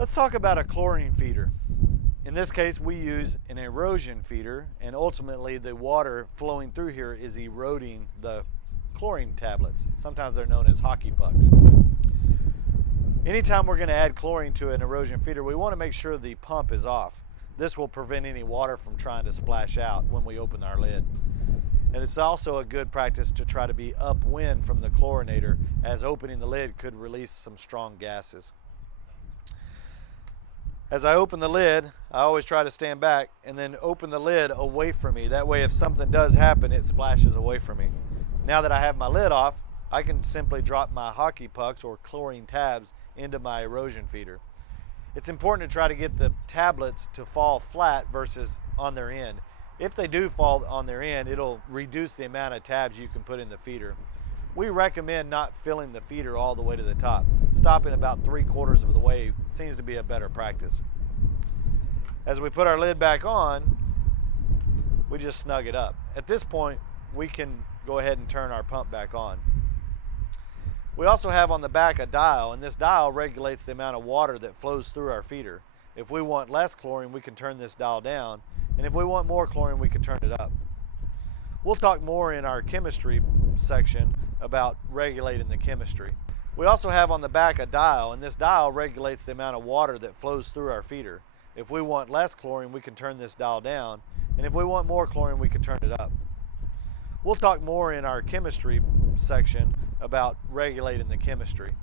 Let's talk about a chlorine feeder. In this case, we use an erosion feeder, and ultimately the water flowing through here is eroding the chlorine tablets. Sometimes they're known as hockey pucks. Anytime we're going to add chlorine to an erosion feeder, we want to make sure the pump is off. This will prevent any water from trying to splash out when we open our lid. And it's also a good practice to try to be upwind from the chlorinator, as opening the lid could release some strong gases. As I open the lid, I always try to stand back and then open the lid away from me. That way if something does happen, it splashes away from me. Now that I have my lid off, I can simply drop my hockey pucks or chlorine tabs into my erosion feeder. It's important to try to get the tablets to fall flat versus on their end. If they do fall on their end, it'll reduce the amount of tabs you can put in the feeder. We recommend not filling the feeder all the way to the top. Stopping about 3/4 of the way seems to be a better practice. As we put our lid back on, we just snug it up. At this point, we can go ahead and turn our pump back on. We also have on the back a dial, and this dial regulates the amount of water that flows through our feeder. If we want less chlorine, we can turn this dial down, and if we want more chlorine, we can turn it up. We'll talk more in our chemistry section about regulating the chemistry. We also have on the back a dial, and this dial regulates the amount of water that flows through our feeder. If we want less chlorine, we can turn this dial down, and if we want more chlorine, we can turn it up. We'll talk more in our chemistry section about regulating the chemistry.